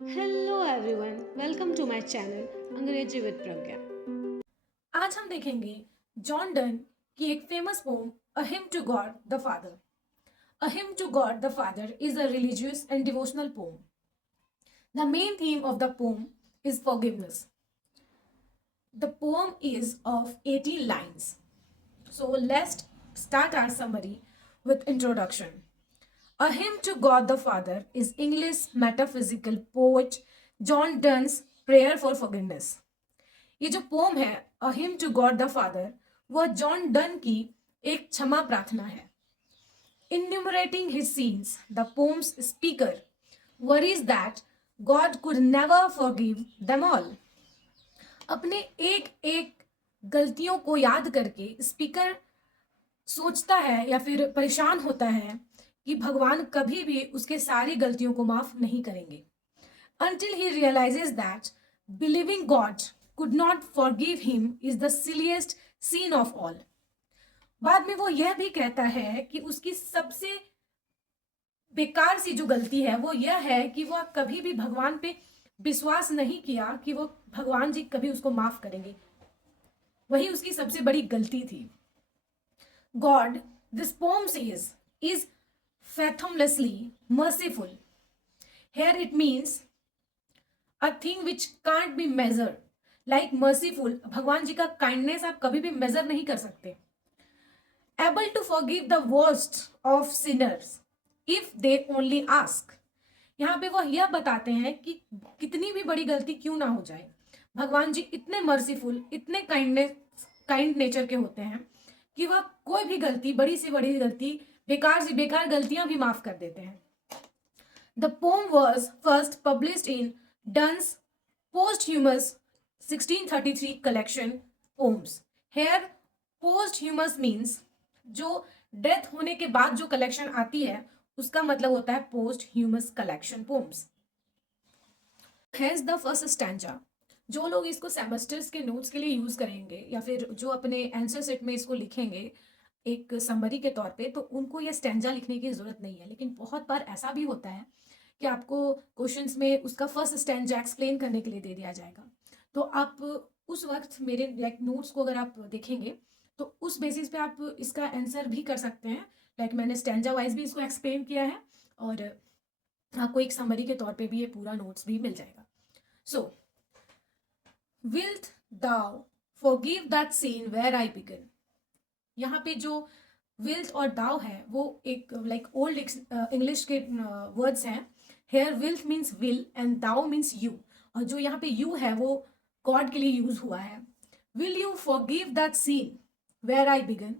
Hello everyone, welcome to my channel Angrezi with Pragya. आज हम देखेंगे जॉन डन की एक famous poem a hymn to God the Father. A hymn to God the Father is a religious and devotional poem. The main theme of the poem is forgiveness. The poem is of 80 lines. So let's start our summary with introduction. A Hymn to God the Father is English metaphysical poet John Donne's prayer for forgiveness. ये जो poem है a hymn to God the Father, वह John Donne की एक क्षमा प्रार्थना है। Enumerating his sins, the poem's speaker worries that God could never forgive them all. अपने एक एक गलतियों को याद करके स्पीकर सोचता है या फिर परेशान होता है कि भगवान कभी भी उसके सारी गलतियों को माफ नहीं करेंगे। Until he realizes that believing God could not forgive him is the silliest sin of all. बाद में वो यह भी कहता है कि उसकी सबसे बेकार सी जो गलती है वो यह है कि वह कभी भी भगवान पे विश्वास नहीं किया कि वो भगवान जी कभी उसको माफ करेंगे। वही उसकी सबसे बड़ी गलती थी। God, this poem says, is fathomlessly merciful. Here it means a thing which can't be measured. Like merciful, भगवान जी का काइंडनेस आप कभी भी मेजर नहीं कर सकते। Able to forgive the worst of sinners if they only ask. यहाँ पे वह यह बताते हैं कि कितनी भी बड़ी गलती क्यों ना हो जाए, भगवान जी इतने मर्सीफुल, इतने काइंड नेचर के होते हैं कि वह कोई भी गलती, बड़ी से बड़ी गलती, बेकार से बेकार गलतियां भी माफ कर देते हैं। The poem was first published in Donne's posthumous 1633 collection poems. Here posthumous means जो डेथ होने के बाद जो कलेक्शन आती है उसका मतलब होता है posthumous collection poems. Hence the first stanza. जो लोग इसको सेमेस्टर्स के नोट्स के लिए यूज करेंगे या फिर जो अपने आंसर सेट में इसको लिखेंगे एक समरी के तौर पे, तो उनको ये स्टैंजा लिखने की जरूरत नहीं है। लेकिन बहुत बार ऐसा भी होता है कि आपको क्वेश्चंस में उसका फर्स्ट स्टैंजा एक्सप्लेन करने के लिए दे दिया जाएगा, तो आप उस वक्त मेरे लाइक नोट्स को अगर आप देखेंगे तो उस बेसिस पे आप इसका आंसर भी कर सकते हैं। लाइक मैंने स्टैंजा वाइज भी इसको एक्सप्लेन किया है और आपको एक समरी के तौर पे भी ये पूरा नोट्स भी मिल जाएगा। So wilt thou forgive that sin where I begun. यहाँ पे जो विल्ट और दाउ है वो एक लाइक ओल्ड इंग्लिश के वर्ड्स हैं। Here wilt means will and thou means you, और जो यहाँ पे यू है वो गॉड के लिए यूज हुआ है। Will you forgive that sin where I begun.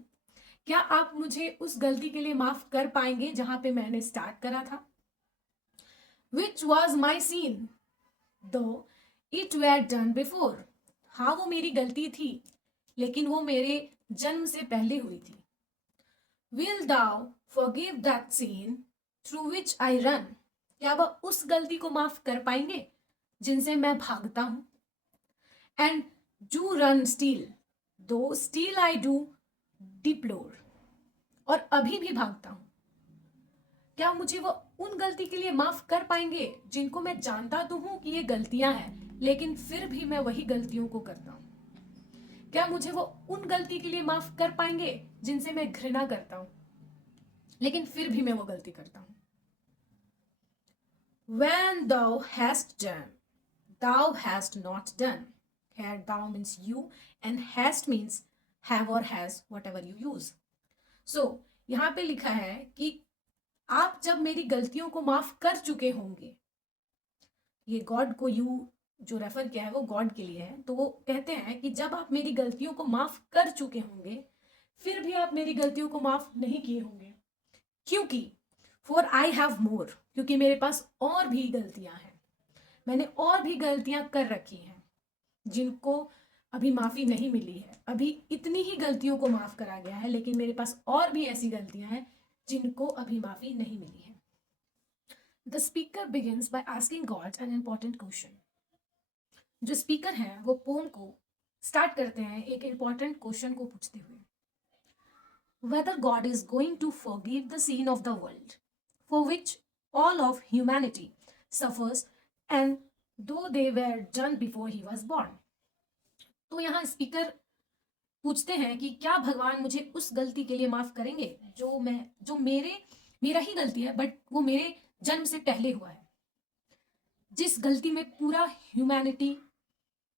क्या आप मुझे उस गलती के लिए माफ कर पाएंगे जहां पे मैंने स्टार्ट करा था। विच वॉज माई सीन दो इट वेयर डन बिफोर। हाँ वो मेरी गलती थी लेकिन वो मेरे जन्म से पहले हुई थी। Will thou forgive that sin through which I run. क्या वह उस गलती को माफ कर पाएंगे जिनसे मैं भागता हूं। एंड डू रन स्टील दो स्टील आई डू डिप्लोर। और अभी भी भागता हूं। क्या मुझे वो उन गलती के लिए माफ कर पाएंगे जिनको मैं जानता तो हूं कि ये गलतियां हैं लेकिन फिर भी मैं वही गलतियों को करता हूं। क्या मुझे वो उन गलती के लिए माफ कर पाएंगे जिनसे मैं घृणा करता हूं लेकिन फिर भी मैं वो गलती करता हूं। When thou hast done, thou hast not done. Here thou means you and hast means have or has, whatever you use. So यहाँ पे लिखा है कि आप जब मेरी गलतियों को माफ कर चुके होंगे, ये गॉड को यू जो रेफर किया है वो गॉड के लिए है, तो वो कहते हैं कि जब आप मेरी गलतियों को माफ कर चुके होंगे फिर भी आप मेरी गलतियों को माफ नहीं किए होंगे, क्योंकि फॉर आई हैव मोर, क्योंकि मेरे पास और भी गलतियां हैं, मैंने और भी गलतियां कर रखी हैं जिनको अभी माफी नहीं मिली है। अभी इतनी ही गलतियों को माफ करा गया है लेकिन मेरे पास और भी ऐसी गलतियां हैं जिनको अभी माफी नहीं मिली है। The speaker begins by asking God an important question. जो स्पीकर हैं वो पोम को स्टार्ट करते हैं एक इंपॉर्टेंट क्वेश्चन को पूछते हुए। Whether God is going to forgive the sin of the world for which all of humanity suffers and though they were done before he was born. तो यहाँ स्पीकर पूछते हैं कि क्या भगवान मुझे उस गलती के लिए माफ करेंगे जो मेरा ही गलती है, बट वो मेरे जन्म से पहले हुआ है, जिस गलती में पूरा ह्यूमैनिटी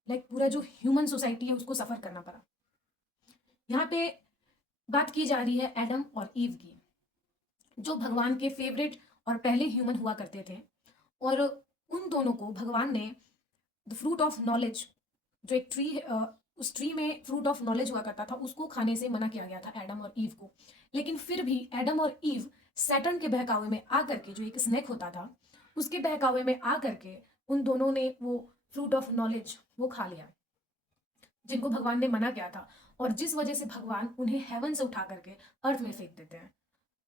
पूरा जो ह्यूमन सोसाइटी है उसको सफर करना पड़ा। यहाँ पे बात की जा रही है एडम और ईव की, जो भगवान के फेवरेट और पहले ह्यूमन हुआ करते थे, और उन दोनों को भगवान ने द फ्रूट ऑफ नॉलेज, जो एक ट्री, उस ट्री में फ्रूट ऑफ नॉलेज हुआ करता था, उसको खाने से मना किया गया था एडम और ईव को। लेकिन फिर भी एडम और ईव सैटर्न के बहकावे में आकर के, जो एक स्नेक होता था उसके बहकावे में आकर के उन दोनों ने वो फ्रूट ऑफ नॉलेज वो खा लिया, जिनको भगवान ने मना किया था, और जिस वजह से भगवान उन्हें हेवन से उठा करके अर्थ में फेंक देते हैं।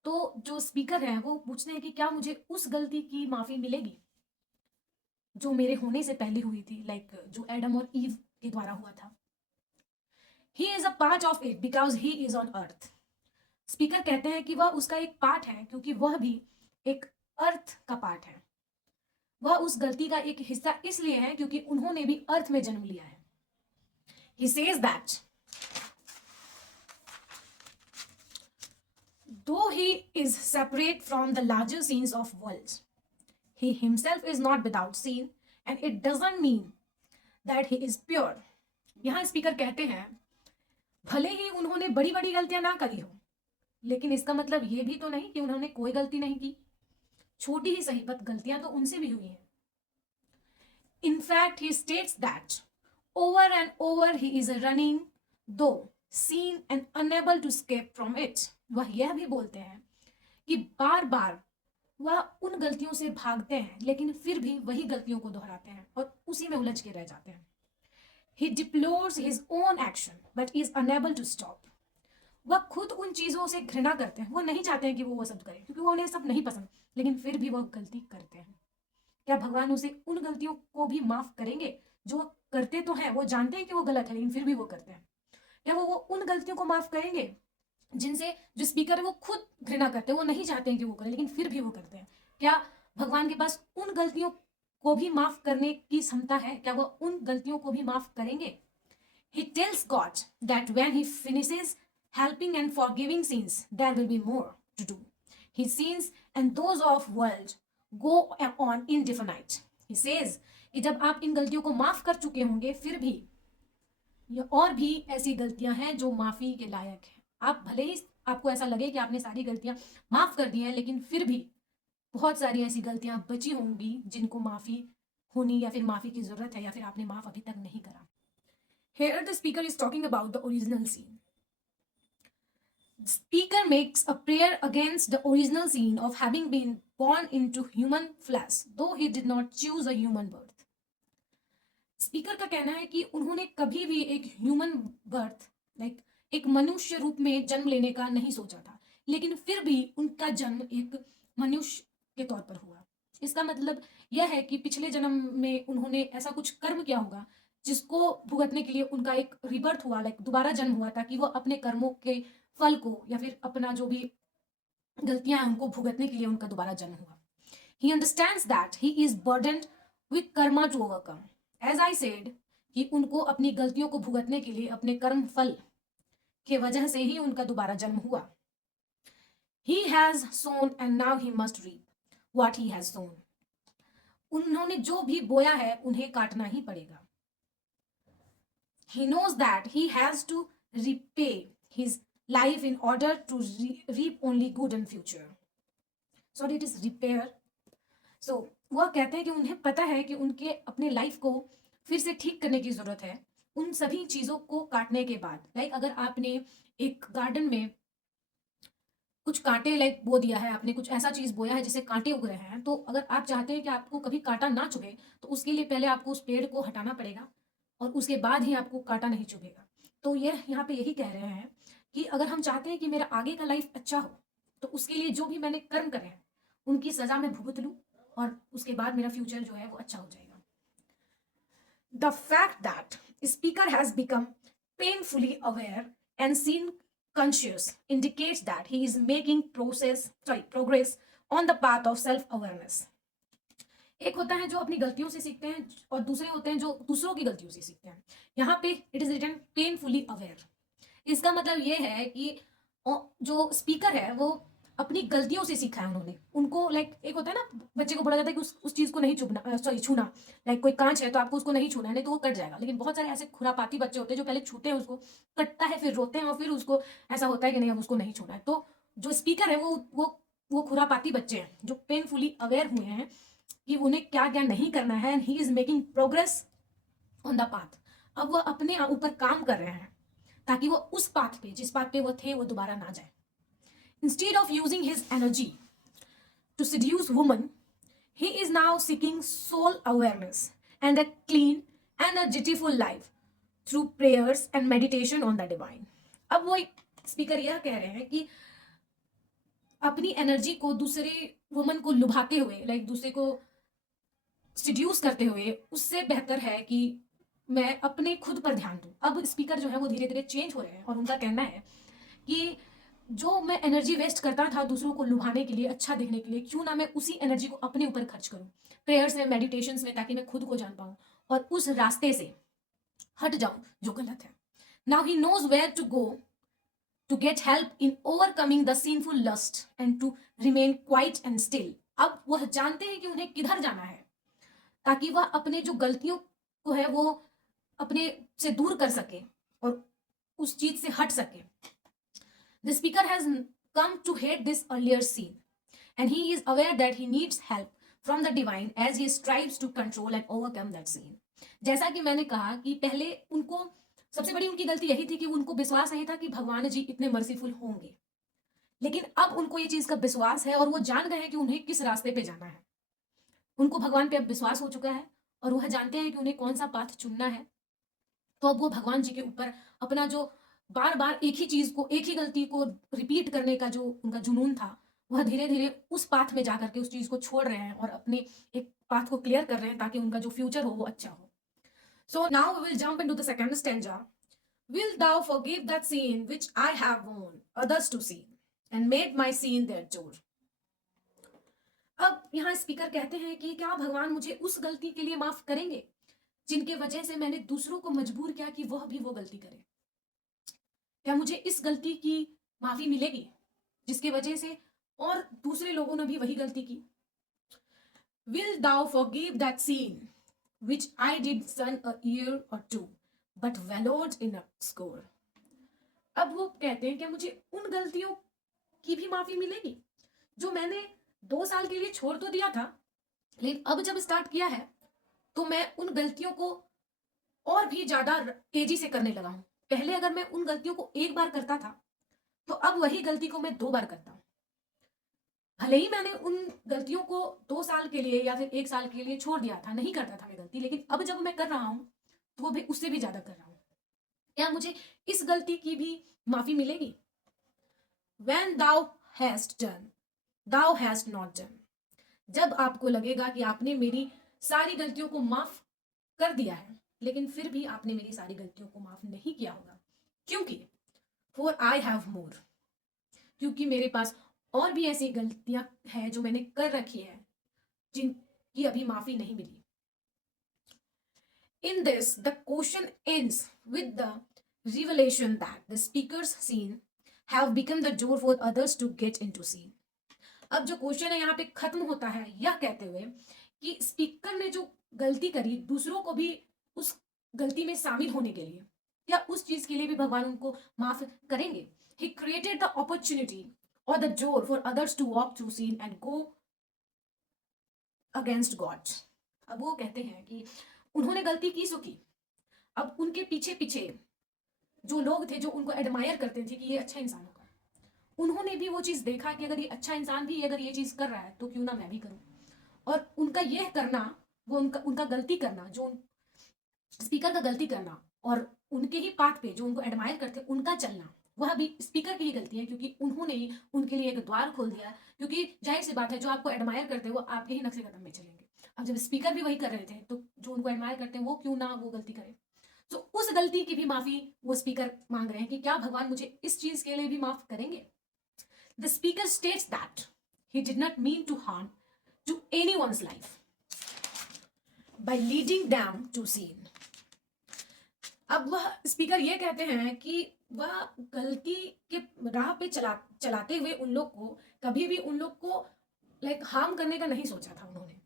तो जो स्पीकर हैं वो पूछते हैं कि क्या मुझे उस गलती की माफी मिलेगी जो मेरे होने से पहले हुई थी, जो एडम और ईव के द्वारा हुआ था। He is a part of it because he is on earth. Speaker कहते हैं कि वह उसका एक पार्ट है क्योंकि वह भी एक अर्थ का पार्ट है। वह उस गलती का एक हिस्सा इसलिए है क्योंकि उन्होंने भी अर्थ में जन्म लिया है। He says that though he is separate from the larger scenes of worlds, he himself is not without sin, and it doesn't mean that he is pure. यहाँ स्पीकर कहते हैं भले ही उन्होंने बड़ी बड़ी गलतियां ना करी हो, लेकिन इसका मतलब ये भी तो नहीं कि उन्होंने कोई गलती नहीं की। छोटी ही सही बट गलतियां तो उनसे भी हुई हैं। In fact, he states that over and over he is running, though seen and unable to escape from it. वह यह भी बोलते हैं कि बार बार वह उन गलतियों से भागते हैं, लेकिन फिर भी वही गलतियों को दोहराते हैं और उसी में उलझ के रह जाते हैं। He deplores his own action, but is unable to stop. वह खुद उन चीजों से घृणा करते हैं, वो नहीं चाहते हैं कि वो सब करें क्योंकि वो उन्हें सब नहीं पसंद, लेकिन फिर भी वह गलती करते हैं। क्या भगवान उसे उन गलतियों को भी माफ करेंगे जो वो करते तो हैं, वो जानते हैं कि वो गलत है लेकिन फिर भी वो करते हैं? क्या वो उन गलतियों को माफ करेंगे जिनसे जो स्पीकर है वो खुद घृणा करते हैं, वो नहीं चाहते हैं कि वो करें लेकिन फिर भी वो करते हैं? क्या भगवान के पास उन गलतियों को भी माफ करने की क्षमता है? क्या वो उन गलतियों को भी माफ करेंगे? He tells God that when he finishes helping and forgiving sins, there will be more to do. His sins and those of world go on indefinite. He says कि जब आप इन गलतियों को माफ कर चुके होंगे, फिर भी ये और भी ऐसी गलतियां हैं जो माफी के लायक हैं। आप भले ही आपको ऐसा लगे कि आपने सारी गलतियां माफ कर दी हैं, लेकिन फिर भी बहुत सारी ऐसी गलतियां बची होंगी जिनको माफी होनी या फिर माफी की जरूरत है, या फिर आपने माफ अभी तक नहीं करा। Here the speaker is talking about the original sin. The speaker makes a prayer against the original sin of having been born into human flesh, though he did not choose a human birth. Speaker का कहना है कि उन्होंने कभी भी एक human birth एक मनुष्य रूप में जन्म लेने का नहीं सोचा था, लेकिन फिर भी उनका जन्म एक मनुष्य के तौर पर हुआ। इसका मतलब यह है कि पिछले जन्म में उन्होंने ऐसा कुछ कर्म किया होगा जिसको भुगतने के लिए उनका एक रिबर्थ हुआ, दोबारा जन्म हुआ, ताकि वो अपने कर्मों के फल को या फिर अपना जो भी गलतियां हैं उनको भुगतने के लिए उनका दोबारा जन्म हुआ। He understands that he is burdened with karma to overcome. As I said, कि उनको अपनी गलतियों को भुगतने के लिए अपने कर्म फल के वजह से ही उनका दोबारा जन्म हुआ। He has sown and now he must reap what he has sown. उन्होंने जो भी बोया है उन्हें काटना ही पड़ेगा। He knows that he has to repay his life in order to reap only good in future. Sorry, it is repair. So, वह कहते हैं कि उन्हें पता है कि उनके अपने लाइफ को फिर से ठीक करने की जरूरत है उन सभी चीजों को काटने के बाद। अगर आपने एक गार्डन में कुछ कांटे बो दिया है, आपने कुछ ऐसा चीज बोया है जिससे कांटे उग रहे हैं, तो अगर आप चाहते हैं कि आपको कभी कांटा ना चुभे तो उसके लिए पहले आपको उस पेड़ को हटाना पड़ेगा और उसके बाद ही आपको कांटा नहीं चुभेगा। तो यह यहाँ पे यही कह रहे हैं कि अगर हम चाहते हैं कि मेरा आगे का लाइफ अच्छा हो तो उसके लिए जो भी मैंने कर्म करे हैं उनकी सजा मैं भुगत लूँ और उसके बाद मेरा फ्यूचर जो है वो अच्छा हो जाएगा। The fact that speaker has become painfully aware and sin conscious indicates that he is making progress on the path of self-awareness. एक होता है जो अपनी गलतियों से सीखते हैं और दूसरे होते हैं जो दूसरों की गलतियों से सीखते हैं। यहाँ पे it is written painfully aware. इसका मतलब ये है कि जो स्पीकर है वो अपनी गलतियों से सीखा है उन्होंने। उनको लाइक एक होता है ना, बच्चे को बोला जाता है कि उस चीज को नहीं छूना, सॉरी छूना, लाइक कोई कांच है तो आपको उसको नहीं छूना है, नहीं तो वो कट जाएगा। लेकिन बहुत सारे ऐसे खुरापाती बच्चे होते हैं जो पहले छूते हैं उसको, कटता है, फिर रोते हैं और फिर उसको ऐसा होता है कि नहीं अब उसको नहीं छूना है। तो जो स्पीकर है वो खुरापाती बच्चे हैं जो पेनफुली अवेयर हुए हैं कि उन्हें क्या क्या नहीं करना है, and he is making progress on the path. अब वो अपने ऊपर काम कर रहे हैं ताकि वो उस पाथ पे, जिस पाथ पे वो थे, वो दोबारा ना जाए। Instead of using his energy to seduce women, he is now seeking soul awareness and a clean and a dutiful life through prayers and meditation on the divine। अब वो स्पीकर यह कह रहे हैं कि अपनी एनर्जी को दूसरे वुमन को लुभाते हुए, लाइक दूसरे को सिड्यूस करते हुए, उससे बेहतर है कि मैं अपने खुद पर ध्यान दूं। अब स्पीकर जो है वो धीरे धीरे चेंज हो रहे हैं और उनका कहना है कि जो मैं एनर्जी वेस्ट करता था दूसरों को लुभाने के लिए, अच्छा दिखने के लिए, क्यों ना मैं उसी एनर्जी को अपने ऊपर खर्च करूं, प्रेयर्स में, मेडिटेशंस में, ताकि मैं खुद को जान पाऊं और उस रास्ते से हट जाऊं जो गलत है। Now he knows where to go to get help in overcoming the sinful lust and to remain quiet and still। अब वह जानते हैं कि उन्हें किधर जाना है ताकि वह अपने जो गलतियों को है वो अपने से दूर कर सके और उस चीज से हट सके। The speaker has come to hate this earlier scene and he is aware that he needs help from the divine as he strives to control and overcome that scene। जैसा कि मैंने कहा कि पहले उनको सबसे बड़ी उनकी गलती यही थी कि उनको विश्वास नहीं था कि भगवान जी इतने मर्सीफुल होंगे। लेकिन अब उनको ये चीज का विश्वास है और वो जान गए हैं कि उन्हें किस रास्ते पे जाना है। उनको भगवान पे अब विश्वास हो चुका है और वह जानते हैं कि उन्हें कौन सा पाथ चुनना है। तो अब वो भगवान जी के ऊपर अपना जो बार बार एक ही चीज को, एक ही गलती को रिपीट करने का जो उनका जुनून था, वह धीरे धीरे उस पाथ में जाकर के उस चीज को छोड़ रहे हैं और अपने एक पाथ को क्लियर कर रहे हैं ताकि उनका जो फ्यूचर हो वो अच्छा हो। So now we will jump into the second stanza। Will thou forgive that sin which I have worn others to see and made my sin their joy। अब यहाँ स्पीकर कहते हैं कि क्या भगवान मुझे उस गलती के लिए माफ करेंगे जिनके वजह से मैंने दूसरों को मजबूर किया कि वह भी वो गलती करे। क्या मुझे इस गलती की माफी मिलेगी जिसके वजह से और दूसरे लोगों ने भी वही गलती की। Will thou forgive that sin which I did son a year or two but valored in a score। अब वो कहते हैं क्या मुझे उन गलतियों की भी माफी मिलेगी जो मैंने 2 साल के लिए छोड़ तो दिया था, लेकिन अब जब स्टार्ट किया है तो मैं उन गलतियों को और भी ज्यादा तेजी से करने लगा हूं। पहले अगर मैं उन गलतियों को एक बार करता था तो अब वही गलती को मैं 2 बार करता हूं। भले ही मैंने उन गलतियों को 2 साल के लिए या फिर 1 साल के लिए छोड़ दिया था, नहीं करता था मैं गलती, लेकिन अब जब मैं कर रहा हूं तो वो भी उससे भी ज्यादा कर रहा हूं। क्या मुझे इस गलती की भी माफी मिलेगी। When thou hast done, thou hast not done। जब आपको लगेगा कि आपने मेरी सारी गलतियों को माफ कर दिया है लेकिन फिर भी आपने मेरी सारी गलतियों को माफ नहीं किया होगा, क्योंकि for I have more, क्योंकि मेरे पास और भी ऐसी गलतियां हैं जो मैंने कर रखी है जिनकी अभी माफी नहीं मिली। In this, the question ends with the revelation that the speaker's scene have become the door for others to get into scene। अब जो क्वेश्चन है यहाँ पे खत्म होता है यह कहते हुए कि स्पीकर ने जो गलती करी दूसरों को भी उस गलती में शामिल होने के लिए या उस चीज के लिए भी भगवान उनको माफ करेंगे। He created the opportunity or the door for others to walk through sin and go against God। अब वो कहते हैं कि उन्होंने गलती की सो की, अब उनके पीछे पीछे जो लोग थे जो उनको एडमायर करते थे कि ये अच्छा इंसान होगा, उन्होंने भी वो चीज देखा कि अगर ये अच्छा इंसान भी अगर ये चीज कर रहा है तो क्यों ना मैं भी करूं। और उनका यह करना, वो उनका गलती करना, जो स्पीकर का गलती करना और उनके ही पाथ पे जो उनको एडमायर करते उनका चलना, वह भी स्पीकर की ही गलती है क्योंकि उन्होंने ही उनके लिए एक द्वार खोल दिया। क्योंकि जाहिर सी बात है जो आपको एडमायर करते हैं वो आपके ही नक्शे कदम में चलेंगे। अब जब स्पीकर भी वही कर रहे थे तो जो उनको एडमायर करते हैं वो क्यों ना वो गलती करे। तो उस गलती की भी माफी वो स्पीकर मांग रहे हैं कि क्या भगवान मुझे इस चीज के लिए भी माफ करेंगे। The speaker states that he did not mean to harm to anyone's life. by leading them to sin. अब वह स्पीकर ये कहते हैं कि वह गलती के राह पे चलाते हुए उन लोग को कभी भी उन लोग को हार्म करने का नहीं सोचा था उन्होंने।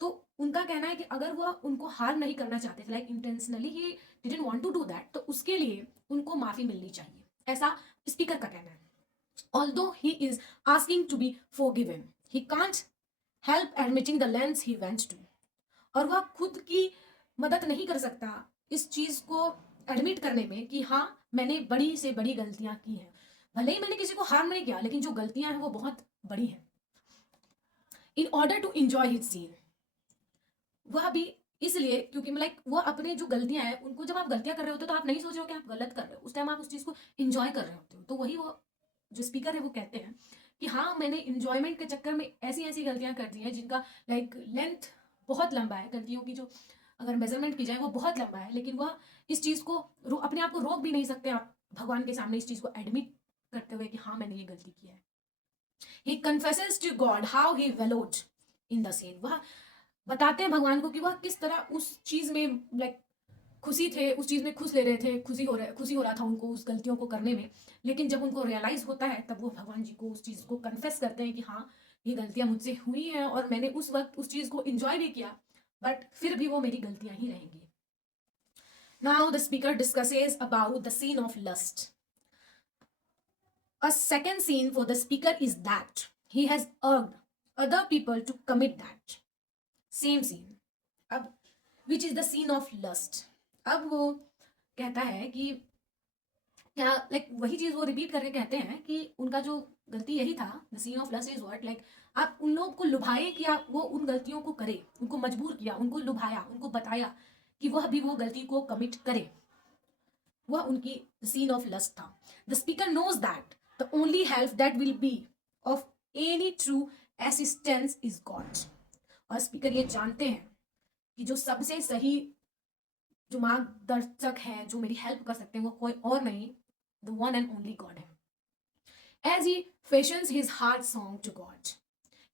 तो उनका कहना है कि अगर वह उनको हार्म नहीं करना चाहते थे, intentionally he didn't want to do that, तो उसके लिए उनको माफी मिलनी चाहिए, ऐसा स्पीकर का कहना है। Although he is asking to be forgiven, he can't help admitting the lengths he went to. और वह खुद की मदद नहीं कर सकता इस चीज को एडमिट करने में कि हाँ मैंने बड़ी से बड़ी गलतियां की हैं, भले ही मैंने किसी को हार्म नहीं किया, लेकिन जो गलतियां हैं वो बहुत बड़ी हैं। In order to enjoy his sin, वह भी इसलिए क्योंकि वो अपने जो गलतियां हैं उनको, जब आप गलतियां कर रहे होते हो तो आप नहीं सोच रहे हो कि आप गलत कर रहे हो, उस टाइम आप उस चीज को एंजॉय कर रहे होते हो। तो वही वो जो स्पीकर है वो कहते हैं कि हाँ मैंने इंजॉयमेंट के चक्कर में ऐसी ऐसी गलतियां कर दी हैं जिनका लेंथ बहुत लंबा है, गलतियों की जो अगर मेजरमेंट की जाए वो बहुत लंबा है, लेकिन वह इस चीज को अपने आप को रोक भी नहीं सकते आप भगवान के सामने इस चीज को एडमिट करते हुए कि हाँ मैंने ये गलती की है। He confesses to God how he wallowed in the sin. वह बताते हैं भगवान को कि वह किस तरह उस चीज में खुशी थे, उस चीज में खुश ले रहे थे, खुशी हो रहा था उनको उस गलतियों को करने में, लेकिन जब उनको रियलाइज होता है तब वो भगवान जी को उस चीज को कन्फेस करते हैं कि हाँ ये गलतियां मुझसे हुई हैं और मैंने उस वक्त उस चीज को एंजॉय भी किया, बट फिर भी वो मेरी गलतियां ही रहेंगी। Now the speaker discusses about the sin of lust. A second scene for the speaker is that he has urged other people to commit that same sin. अब which is the scene of lust. अब वो कहता है कि क्या वही चीज वो रिपीट करके कहते हैं कि उनका जो गलती यही था, the sin of lust is what, आप उन लोग को लुभाए कि आप वो उन गलतियों को करे, उनको मजबूर किया, उनको लुभाया, उनको बताया कि वह भी वो गलती को कमिट करे, वह उनकी सीन ऑफ लस्ट था। The speaker knows that the only help that will be of any true assistance is God. और स्पीकर ये जानते हैं कि जो सबसे सही जो मार्गदर्शक है, जो मेरी हेल्प कर सकते हैं, वो कोई और नहीं, the one and only God है। As he fashions his heart song to God,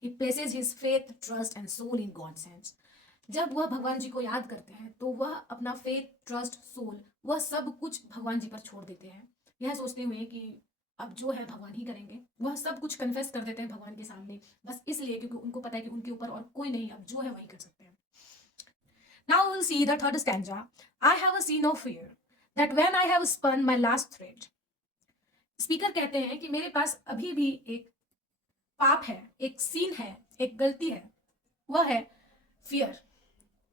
he places his faith, trust and soul in God's hands. जब वह भगवान जी को याद करते हैं तो वह अपना फेथ, ट्रस्ट, सोल, वह सब कुछ भगवान जी पर छोड़ देते हैं, यह सोचते हुए कि अब जो है भगवान ही करेंगे। वह सब कुछ कन्फेस कर देते हैं भगवान के सामने, बस इसलिए क्योंकि उनको पता है कि उनके ऊपर और कोई नहीं, अब जो है वही कर सकते हैं। Now we'll see the third stanza. I have a scene of fear that when I have spun my last thread. Speaker कहते हैं कि मेरे पास अभी भी एक पाप है, एक सीन है, एक गलती है, वह है फियर।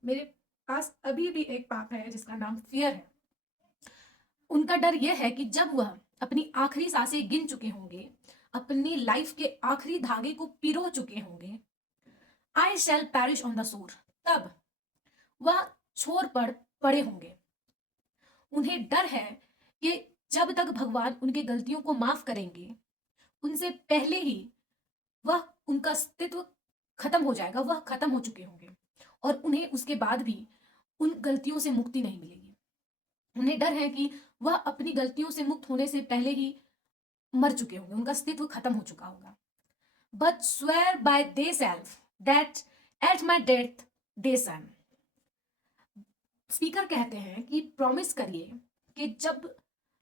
मेरे पास अभी भी एक पाप है जिसका नाम फियर है। उनका डर यह है कि जब वह अपनी आखिरी सांसें गिन चुके होंगे, अपनी लाइफ के आखिरी धागे को पिरो चुके होंगे, आई शैल पैरिश ऑन द शोर, तब वह छोर पर पड़े होंगे। उन्हें डर है कि जब तक भगवान उनके गलतियों को माफ करेंगे, उनसे पहले ही वह उनका अस्तित्व खत्म हो जाएगा, वह खत्म हो चुके होंगे और उन्हें उसके बाद भी उन गलतियों से मुक्ति नहीं मिलेगी। उन्हें डर है कि वह अपनी गलतियों से मुक्त होने से पहले ही मर चुके होंगे, उनका अस्तित्व खत्म हो चुका होगा। But swear by thyself that at my death thy Son. स्पीकर कहते हैं कि प्रॉमिस करिए कि जब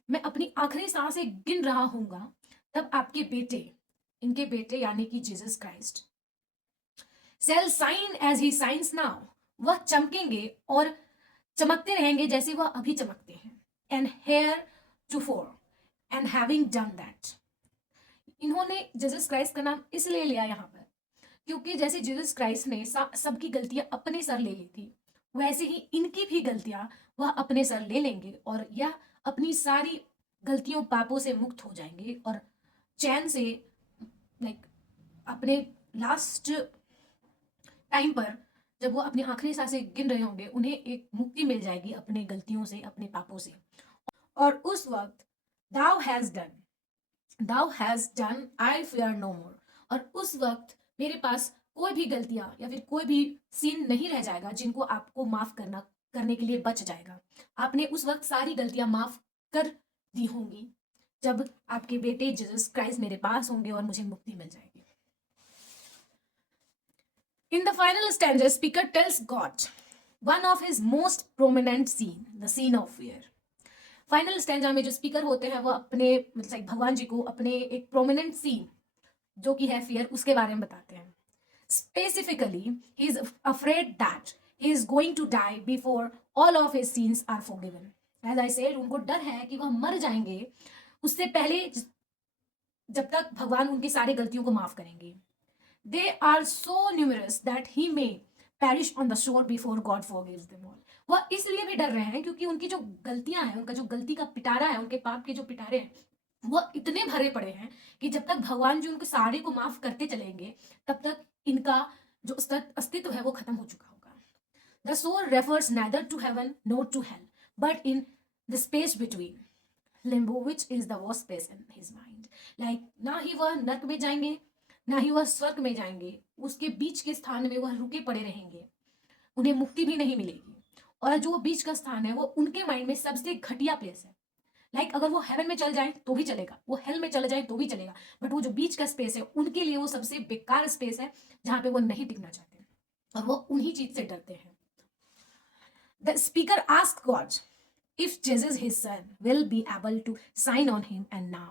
मैं अपनी आखिरी सांसें गिन रहा हूंगा तब आपके बेटे, इनके बेटे यानी कि Jesus Christ, shall shine as he shines now, वह चमकेंगे और चमकते रहेंगे जैसे वह अभी चमकते हैं। And heretofore and having done that. इन्होंने जीसस क्राइस्ट का नाम इसलिए लिया यहाँ पर क्योंकि जैसे जीसस क्राइस्ट ने सबकी गलतियां अपने सर ले ली थी, वैसे ही इनकी भी गलतियां वह अपने सर ले लेंगे और यह अपनी सारी गलतियों पापों से मुक्त हो जाएंगे और चैन से अपने लास्ट टाइम पर जब वो अपनी आखिरी सांसें गिन रहे होंगे, उन्हें एक मुक्ति मिल जाएगी अपने गलतियों से, अपने पापों से। और उस वक्त thou has done I fear no more, और उस वक्त मेरे पास कोई भी गलतियां या फिर कोई भी सीन नहीं रह जाएगा जिनको आपको माफ करने के लिए बच जाएगा। आपने उस वक्त सारी गलतियां माफ कर दी होंगी जब आपके बेटे जीसस क्राइस्ट मेरे पास होंगे और मुझे मुक्ति मिल जाएगी। In the final stanza, speaker tells God one of his most prominent sin, the sin of fear. Final stanza में जो स्पीकर होते हैं वो अपने मतलब भगवान जी को अपने एक प्रोमिनेंट सीन जो कि है फियर उसके बारे में बताते हैं। Specifically he is afraid that he is going to die before all of his sins are forgiven. As I said, उनको डर है कि वह मर जाएंगे उससे पहले जब तक भगवान उनकी सारी गलतियों को माफ करेंगे। They are so numerous that he may perish on the shore before God forgives them all। वह इसलिए भी डर रहे हैं क्योंकि उनकी जो गलतियां हैं, उनका जो गलती का पिटारा है, उनके पाप के जो पिटारे हैं वह इतने भरे पड़े हैं कि जब तक भगवान जी उनके सारे को माफ करते चलेंगे तब तक इनका जो अस्तित्व है वो खत्म हो चुका होगा। The soul refers neither to heaven nor to hell but in the space between limbo which is the worst place in his mind। like ना ही वह नरक में जाएंगे ना ही वह स्वर्ग में जाएंगे, उसके बीच के स्थान में वह रुके पड़े रहेंगे, उन्हें मुक्ति भी नहीं मिलेगी। और जो बीच का स्थान है वो उनके माइंड में सबसे घटिया प्लेस है। अगर वो हेवन में चल जाए तो भी चलेगा, वो हेल में चले जाए तो भी चलेगा, बट वो जो बीच का स्पेस है उनके लिए वो सबसे बेकार स्पेस है जहां पे वो नहीं टिकना चाहते और वो उन्हीं चीज से डरते हैं। The speaker asked God if Jesus his son will be able to sign on him and now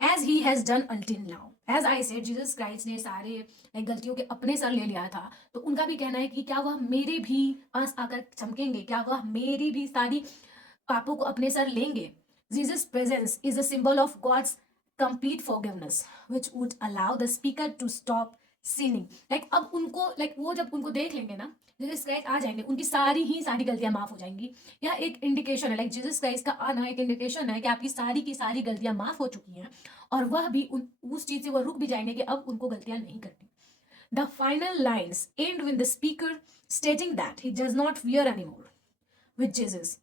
as he has done until now। as I said, Jesus Christ ने सारे गलतियों के अपने सर ले लिया था, तो उनका भी कहना है कि क्या वह मेरे भी पास आकर चमकेंगे, क्या वह मेरी भी सारी पापों को अपने सर लेंगे। Jesus presence is a symbol of God's complete forgiveness which would allow the speaker to stop sinning। अब उनको वो जब उनको देख लेंगे ना, जीसस क्राइस्ट आ जाएंगे, उनकी सारी गलतियां माफ हो जाएंगी। यह एक इंडिकेशन है, जीसस क्राइस्ट का आना एक इंडिकेशन है कि आपकी सारी की सारी गलतियां माफ हो चुकी हैं और वह भी उस चीज से वह रुक भी जाएंगे कि अब उनको गलतियां नहीं करनी। The final lines and with the speaker stating that he does not fear anymore with Jesus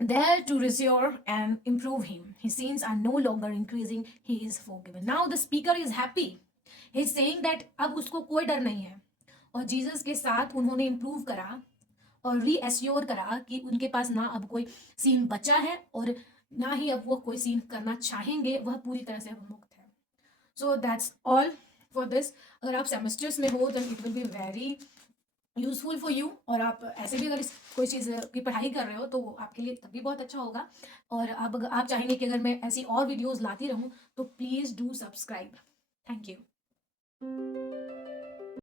there to restore and improve him। His sins are no longer increasing, he is forgiven। Now the speaker is happy, he is saying that अब उसको कोई डर नहीं है और Jesus के साथ उन्होंने इम्प्रूव करा और रीएश्योर करा कि उनके पास ना अब कोई सीन बचा है और ना ही अब वो कोई सीन करना चाहेंगे, वह पूरी तरह से अब मुक्त है। So that's all for this. अगर आप सेमेस्टर्स में हो तो it will be very useful for you, और आप ऐसे भी अगर कोई चीज़ की पढ़ाई कर रहे हो तो वो आपके लिए तब भी बहुत अच्छा होगा। और अब अगर आप चाहेंगे कि अगर मैं ऐसी और वीडियोज़ लाती रहूँ तो please do subscribe. Thank you.